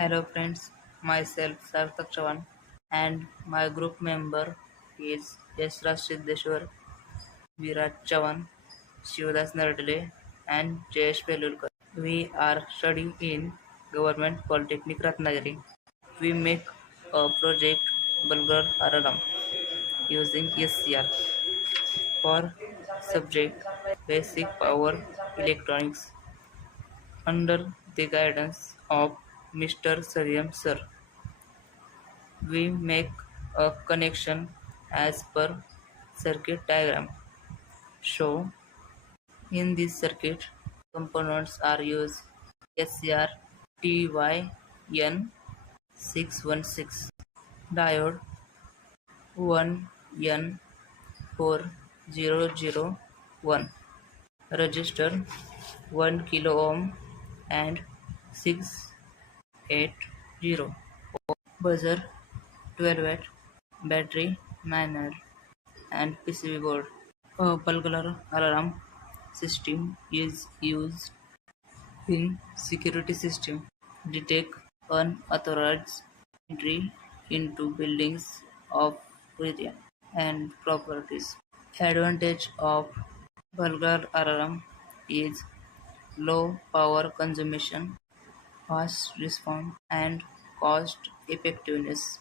Hello friends, myself Sarthak Chavan and my group member is Yasraj Siddeshwar, Virat Chavan, Shivdas Nardale and Jayesh Pelulkar. We are studying in Government Polytechnic Ratnagiri. We make a project Burglar alarm using SCR for subject Basic Power Electronics under the guidance of Mr. Saryam Sir. We make a connection as per circuit diagram. So, in this circuit, components are used SCR TYN616, diode 1N4001, resistor 1 kilo ohm and 680, buzzer 12 watt, battery 9 watt, and PCB board. A burglar alarm system is used in security system detect unauthorized entry into buildings of area and properties. Advantage of burglar alarm is low power consumption, fast response, and cost effectiveness.